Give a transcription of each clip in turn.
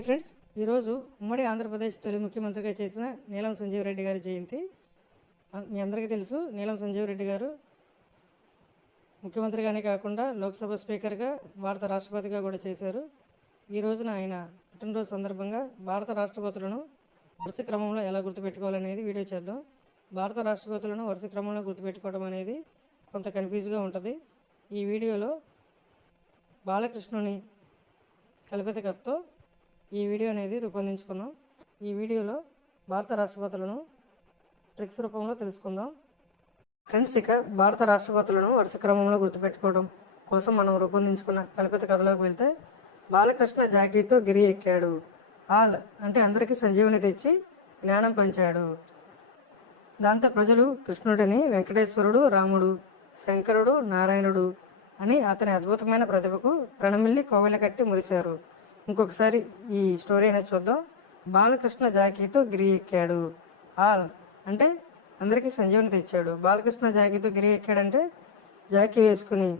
Hi friends. ఈరోజు ఉమ్మడి ఆంధ్రప్రదేశ్ తొలి ముఖ్యమంత్రిగా చేసిన నీలం సంజీవ్ రెడ్డి గారి జయంతి. మీ అందరికీ తెలుసు నీలం సంజీవ్ రెడ్డి గారు ముఖ్యమంత్రిగానే కాకుండా లోక్సభ స్పీకర్గా భారత రాష్ట్రపతిగా కూడా చేశారు. ఈ రోజున ఆయన పుట్టినరోజు సందర్భంగా భారత రాష్ట్రపతులను వరుస క్రమంలో ఎలా గుర్తుపెట్టుకోవాలనేది వీడియో చేద్దాం. భారత రాష్ట్రపతులను వరుస క్రమంలో గుర్తుపెట్టుకోవడం అనేది కొంత కన్ఫ్యూజ్గా ఉంటుంది. ఈ వీడియోలో బాలకృష్ణుని కల్పిత కథతో ఈ వీడియో అనేది రూపొందించుకున్నాం. ఈ వీడియోలో భారత రాష్ట్రపతులను ట్రిక్స్ రూపంలో తెలుసుకుందాం. ఫ్రెండ్స్ ఇక భారత రాష్ట్రపతులను వరుస క్రమంలో గుర్తుపెట్టుకోవడం కోసం మనం రూపొందించుకున్న కల్పిత కథలోకి వెళ్తే బాలకృష్ణ జాకీతో గిరి ఎక్కాడు. ఆల్ అంటే అందరికీ సంజీవని తెచ్చి జ్ఞానం పంచాడు. దాంతో ప్రజలు కృష్ణుడిని వెంకటేశ్వరుడు రాముడు శంకరుడు నారాయణుడు అని అతని అద్భుతమైన ప్రతిభకు ప్రణమిల్లి కోవెల కట్టి మురిశారు. ఇంకొకసారి ఈ స్టోరీ అనేది చూద్దాం. బాలకృష్ణ జాకీతో గిరి ఎక్కాడు ఆల్ అంటే అందరికీ సంజీవని తెచ్చాడు. బాలకృష్ణ జాకీతో గిరి ఎక్కాడంటే జాకీ వేసుకుని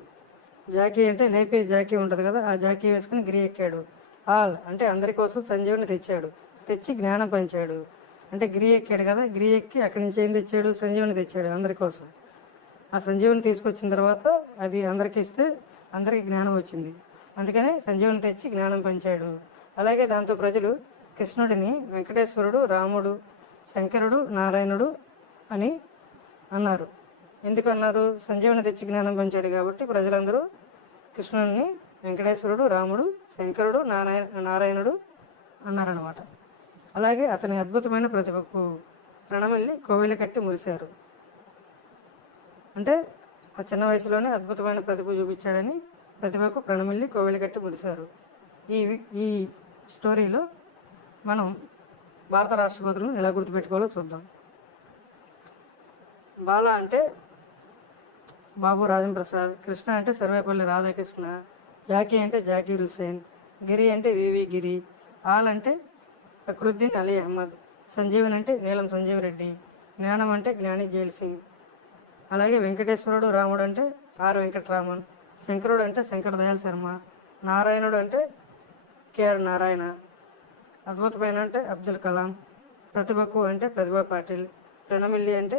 జాకీ అంటే లేపే జాకీ ఉంటుంది కదా ఆ జాకీ వేసుకుని గిరి ఎక్కాడు ఆల్ అంటే అందరి కోసం సంజీవుని తెచ్చాడు. తెచ్చి జ్ఞానం పంచాడు. అంటే గిరి ఎక్కాడు కదా గిరి ఎక్కి అక్కడి నుంచి ఏం తెచ్చాడు? సంజీవుని తెచ్చాడు అందరి కోసం. ఆ సంజీవుని తీసుకొచ్చిన తర్వాత అది అందరికి ఇస్తే అందరికి జ్ఞానం వచ్చింది. అందుకనే సంజీవుని తెచ్చి జ్ఞానం పంచాడు. అలాగే దాంతో ప్రజలు కృష్ణుడిని వెంకటేశ్వరుడు రాముడు శంకరుడు నారాయణుడు అని అన్నారు. ఎందుకు అన్నారు సంజీవుని తెచ్చి జ్ఞానం పంచాడు కాబట్టి ప్రజలందరూ కృష్ణుడిని వెంకటేశ్వరుడు రాముడు శంకరుడు నారాయణ నారాయణుడు అన్నారనమాట అలాగే అతని అద్భుతమైన ప్రతిభకు ప్రణమల్లి కోవిల కట్టి మురిశారు. అంటే ఆ చిన్న వయసులోనే అద్భుతమైన ప్రతిభ చూపించాడని ప్రతిభకు ప్రణమిల్లి కోవిల కట్టి మురిశారు ఈ ఈ స్టోరీలో మనం భారత రాష్ట్రపతులను ఎలా గుర్తుపెట్టుకోవాలో చూద్దాం. బాల అంటే బాబు రాజన్ ప్రసాద్ కృష్ణ అంటే సర్వేపల్లి రాధాకృష్ణ జాకీ అంటే జాకీర్ హుస్సేన్ గిరి అంటే వివి గిరి ఆల్ అంటే అక్రుద్దీన్ అలీ అహ్మద్ సంజీవన్ అంటే నీలం సంజీవ్ రెడ్డి జ్ఞానం అంటే జ్ఞాని జైల్ సింగ్. అలాగే వెంకటేశ్వరుడు రాముడు అంటే ఆర్ వెంకటరామన్. శంకరుడు అంటే శంకర దయాల్ శర్మ నారాయణుడు అంటే కేఆర్ నారాయణ అద్భుతమైన అంటే అబ్దుల్ కలాం ప్రతిభకు అంటే ప్రతిభా పాటిల్ ప్రణమిల్లి అంటే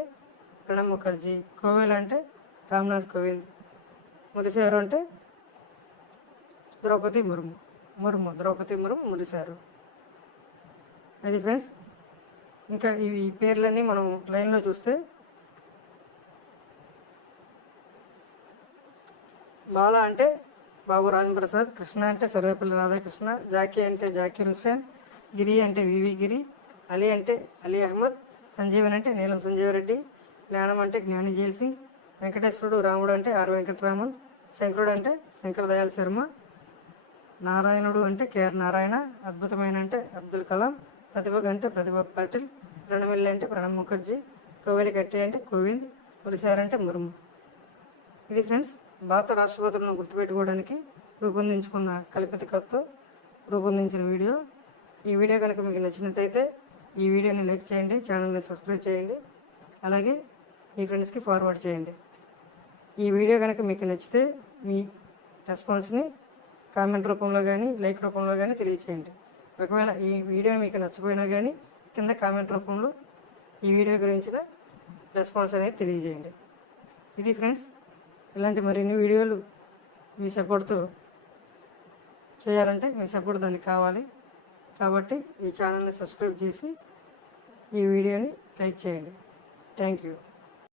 ప్రణబ్ ముఖర్జీ కోవిల్ అంటే రామ్నాథ్ కోవింద్ మురిశారు అంటే ద్రౌపది ముర్ము ముర్ము ద్రౌపది ముర్ము మురిశారు. అది ఫ్రెండ్స్ ఇంకా ఇవి పేర్లన్నీ మనం లైన్లో చూస్తే బాల అంటే బాబు రాజేంద్ర ప్రసాద్ కృష్ణ అంటే సర్వేపల్లి రాధాకృష్ణ జాకీ అంటే జాకీర్ హుస్సేన్ గిరి అంటే వివి గిరి అలీ అంటే అలీ అహ్మద్ సంజీవన్ అంటే నీలం సంజీవరెడ్డి జ్ఞానం అంటే జ్ఞానిజయల్ సింగ్ వెంకటేశ్వరుడు రాముడు అంటే ఆర్ వెంకటరామన్ శంకరుడు అంటే శంకర దయాల్ శర్మ నారాయణుడు అంటే కేఆర్ నారాయణ అద్భుతమైన అంటే అబ్దుల్ కలాం ప్రతిభ అంటే ప్రతిభ పాటిల్ ప్రణమిల్లి అంటే ప్రణబ్ ముఖర్జీ కోవెలి కట్టి అంటే కోవింద్ మురిసార్ అంటే ముర్ము. ఇది ఫ్రెండ్స్ భారత రాష్ట్రపతులను గుర్తుపెట్టుకోవడానికి రూపొందించుకున్న కల్పిత కథతో రూపొందించిన వీడియో. ఈ వీడియో కనుక మీకు నచ్చినట్టయితే ఈ వీడియోని లైక్ చేయండి ఛానల్ని సబ్స్క్రైబ్ చేయండి అలాగే మీ ఫ్రెండ్స్కి ఫార్వర్డ్ చేయండి. ఈ వీడియో కనుక మీకు నచ్చితే మీ రెస్పాన్స్ని కామెంట్ రూపంలో కానీ లైక్ రూపంలో కానీ తెలియచేయండి. ఒకవేళ ఈ వీడియో మీకు నచ్చపోయినా కానీ కింద కామెంట్ రూపంలో ఈ వీడియో గురించిన రెస్పాన్స్ అనేది తెలియజేయండి. ఇది ఫ్రెండ్స్ ఇలాంటి మరిన్ని వీడియోలు మీ సపోర్ట్తో చేయాలంటే మీ సపోర్ట్ దానికి కావాలి. కాబట్టి ఈ ఛానల్ని సబ్స్క్రైబ్ చేసి ఈ వీడియోని లైక్ చేయండి. Thank you.